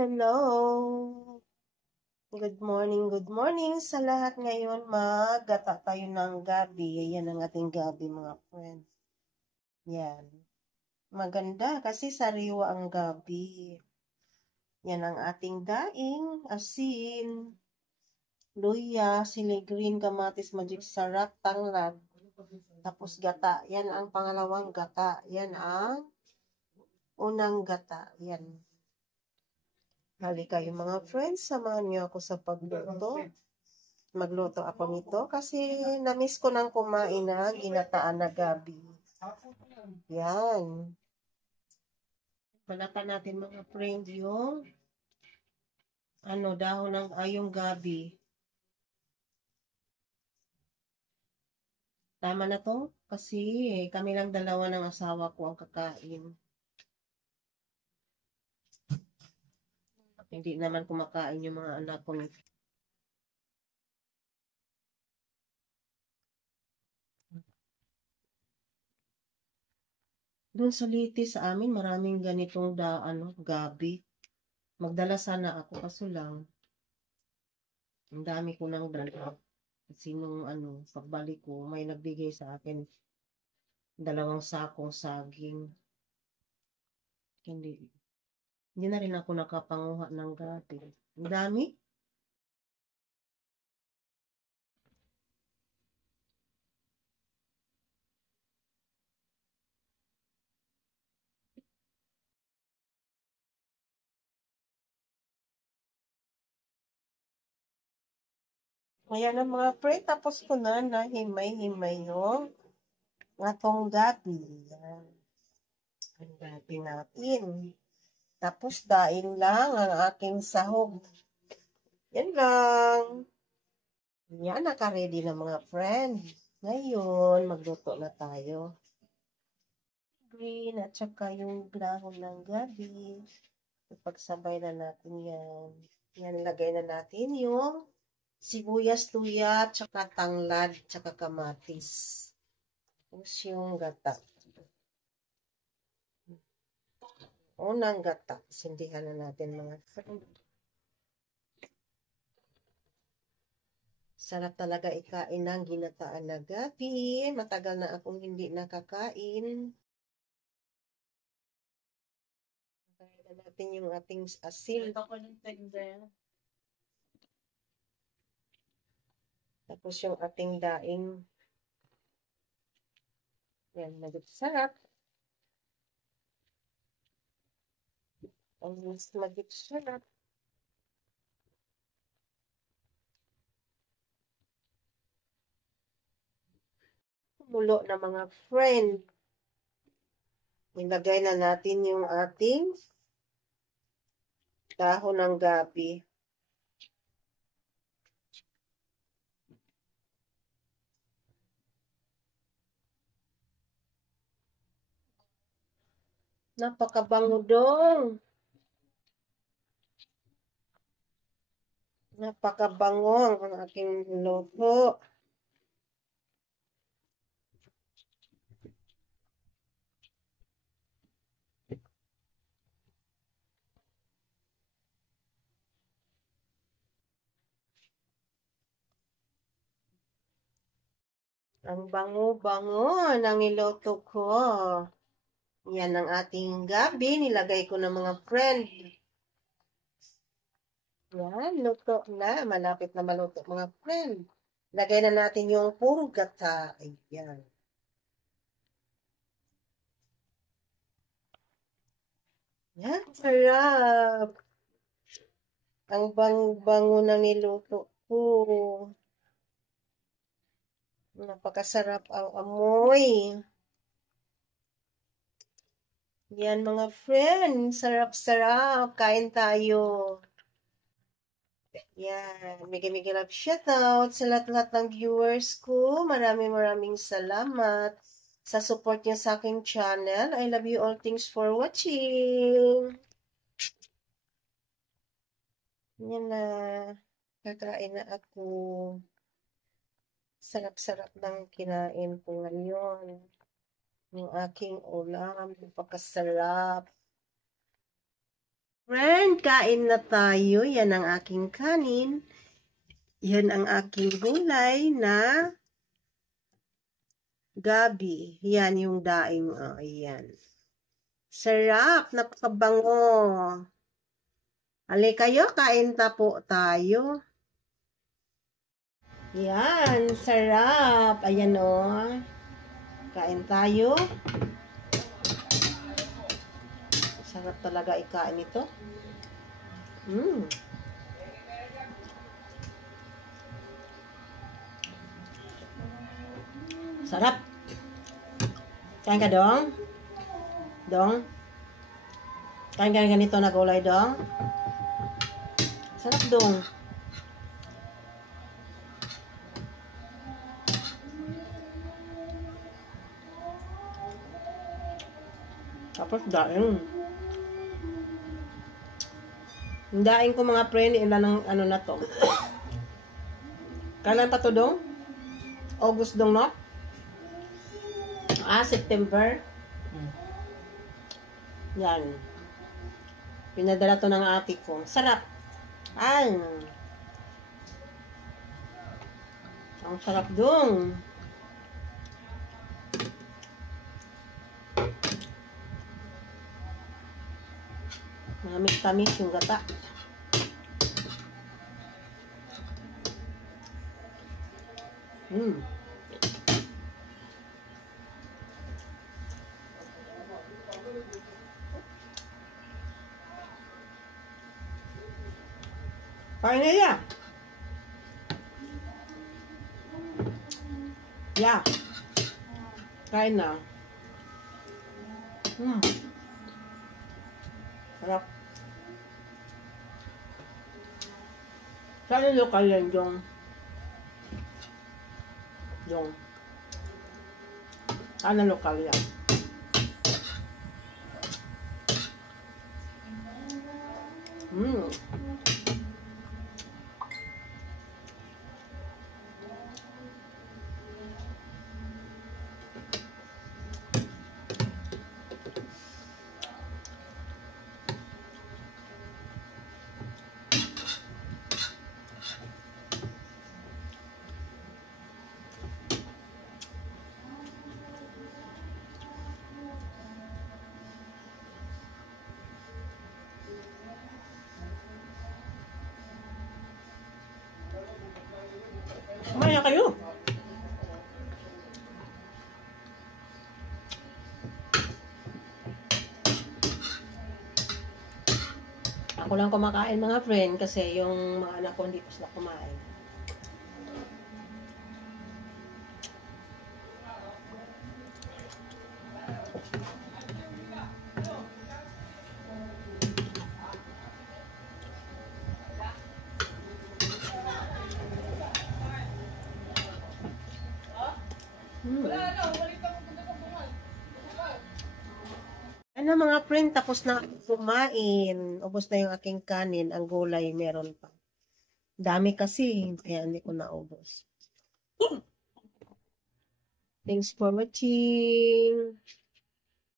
Hello! Good morning sa lahat ngayon. Maggata tayo ng gabi. Yan ang ating gabi mga friends. Yan. Maganda kasi sariwa ang gabi. Yan ang ating daing, asin, luya, sili green, kamatis, magic sarap, tanglad. Tapos gata. Yan ang pangalawang gata. Yan ang unang gata. Yan. Hali kayo mga friends, samahan niyo ako sa pagluto. Magluto ako nito kasi namiss ko nang kumain na ginataan na gabi. Yan. Balatan natin mga friends yung dahon ng ayong gabi. Tama na to kasi kami lang dalawa ng asawa ko ang kakain. Hindi naman kumakain yung mga anak ko nito. Doon sa Liti sa amin, maraming ganitong gabi. Magdala sana ako kaso lang. Ang dami ko nang dala. Kasi nung pagbalik ko, may nagbigay sa akin 2 sakong saging. Hindi na rin ako nakapanguha ng gabi. Ang dami. Ayan ang mga pre, tapos ko na himay-himay yung atong gabi. Yan. Ang gabi natin. Tapos daing lang ang aking sahog. Yan lang. Yan, naka-ready na mga friend. Ngayon, magluto na tayo. Green at saka yung dahon ng gabi. Ipagsabay na natin yan. Yan, lagay na natin yung sibuyas, luya, tsaka tanglad, tsaka kamatis. Tapos yung gata. Unang gata. Sindihan na natin mga friend. Sarap talaga ikain ng ginataan na gabi. Matagal na akong hindi nakakain. Lagay na natin yung ating asin. Tapos yung ating daing. Yan, sarap. Ang magit sarap. Mulo na mga friend. Ilagay na natin yung ating dahon ng gabi. Napakabango dong. Napakabango ang aking luto. Ang bango-bango ng niluto ko. Yan ang ating gabi. Nilagay ko ng mga friend. Yan, luto na. Malapit na maluto mga friend. Lagay na natin yung puro gata. Ayan. Yan, sarap. Ang bango na niluto ko. Napakasarap ang amoy. Yan mga friend, sarap-sarap. Kain tayo. Yan, mega love shoutout sa lahat-lahat ng viewers ko. Maraming salamat sa support niyo sa aking channel. I love you all. Thanks for watching. Yan na. Kakain na ako. Sarap-sarap ng kinain ko ngayon. Yung aking ulam, napakasarap. Friend, kain na tayo. Yan ang aking kanin. Yan ang aking gulay na gabi. Yan yung daing. Oh, ayan. Sarap. Napakabango. Halika kayo, kain ta po tayo. Yan, sarap. Ayan o. Kain tayo. Sarap talaga ikain ito. Sarap. Kain ka, Dong? Dong? Kain ka ganito na gulay, Dong? Sarap, Dong. Tapos daing. Yung daing ko mga friend, ilan ng ano na to. Kailan pa to, Dong? August, Dong, no? September. Yan. Pinadala to ng ate ko. Sarap. Ay. Ang sarap, Dong. Mamis-tamis yung gata. Kain na yan. Yeah. Kain na. Sarap. Saan yung lokal yan, Jong? Jong. Saan ang lokal yan? Kumain na kayo. Ako lang kumakain mga friend kasi yung mga anak ko hindi pa sila kumain. Ano mga friend, tapos na kumain. Ubos na yung aking kanin. Ang gulay meron pa. Dami kasi, kaya hindi ko naubos. Thanks for watching.